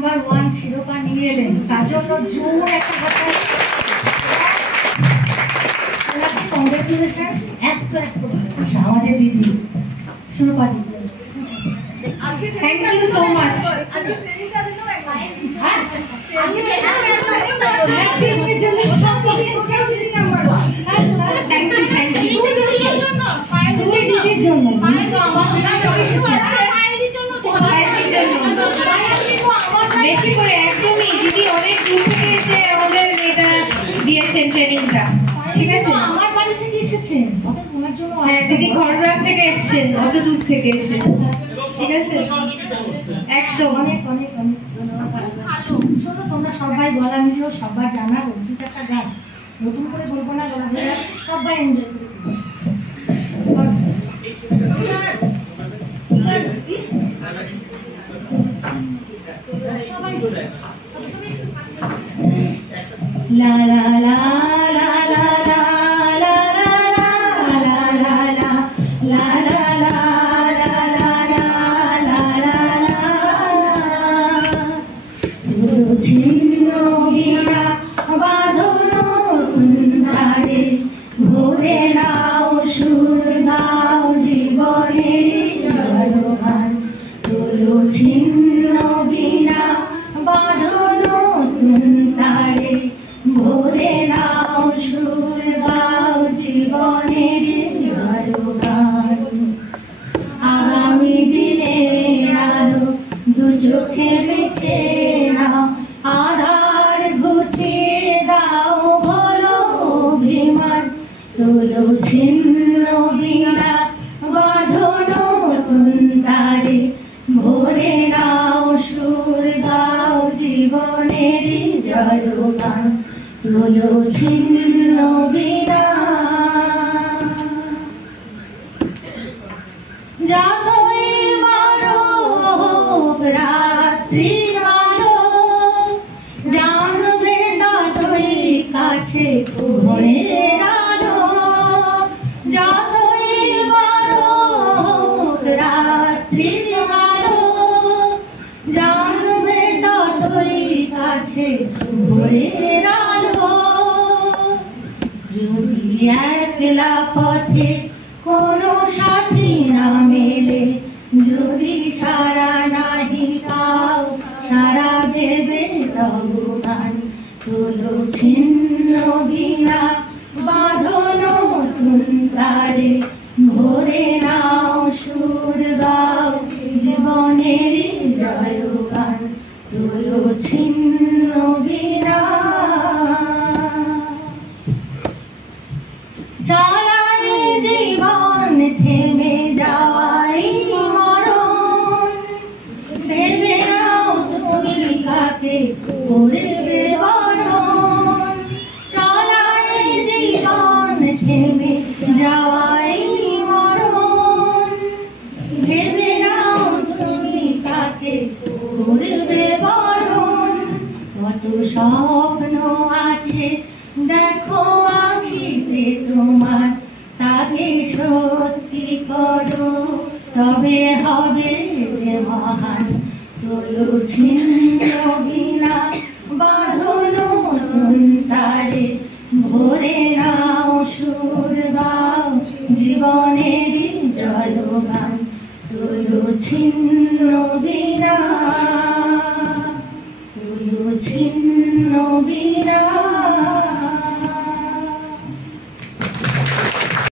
Number 1 শিরোপা নিয়ে এলেন, তার জন্য জোর একটা কথা। কংগ্রেচুলেশন, এত ভালোবাসা আমাদের দিদি শিরোপা দিদি। Thank you so much. বেশি করে একদমই দিদি অনেক দূর থেকে এসে আমাদের এটা দিয়েছেন ট্রেনিংটা, ঠিক আছে? আমার বাড়ি থেকে এসেছেন ওনার জন্য। হ্যাঁ দিদি খড়গ্রাম থেকে এসেছেন, অত দূর থেকে এসে, ঠিক আছে? একদম অনেক অনেক অনেক ধন্যবাদ। শোনো তোমরা সবাই গলা মিলিয়েও সবার জানা অর্জিত একটা গান, নতুন করে বলবো না, গলা ধরে আছে, সবাই এনজয় করে দিচ্ছি। লা লা লা লা লা লা লা লা লা লা লা লা লা ভোরে নাও সুর গাও জীবনের জলগান, তোলো ছিন্ন বিনা বাঁধো নতুন তারে, ভোরে নাও সুর গাও জীবনের জলগান। আগামী দিনে আলো দু চোখে মিশে নাও, আধার ঘুচিয়ে দাও বলো অভিমান, তোলো ছিন্ন বিনা বাঁধো নতুন তারে, ভোরে নাও সুর গাও জীবনের জলগান, তোলো ছিন্ন বিনা। যতই বারো রাত্রি আলো, জানবে ততই কাছে ভোরের আলো, যতই বারো রাত্রি আলো, জানবে ততই কাছে ভোরের আলো। যদি একলা পথে কোনো সাথী না মেলে, যদি সারা নাহি পাও সারা দেবে তবু গান, তোলো ছিন্ন বিনা বাঁধো নতুন তারে, ভোরে নাও সুর গাও জীবনের জলগান, তোলো ছিন্ন বিনা। চলাই জীবন থেমে যাওয়াই মরণ, ভেবে নাও তুমি কাকে করবে বরণ। চলাই জীবন থেমে যাওয়াই মরণ, ভেবে নাও তুমি কাকে করবে বরণ। কত স্বপ্ন আছে দেখো আখিতে তোমার, তাকে সত্যি করো তবে হবে যে মহান, তোলো ছিন্ন বিনা বাঁধো নতুন তারে, ভোরে নাও সুর গাও জীবনের জলগান, তোলো ছিন্ন বিনা, তোলো ছিন্ন বিনা।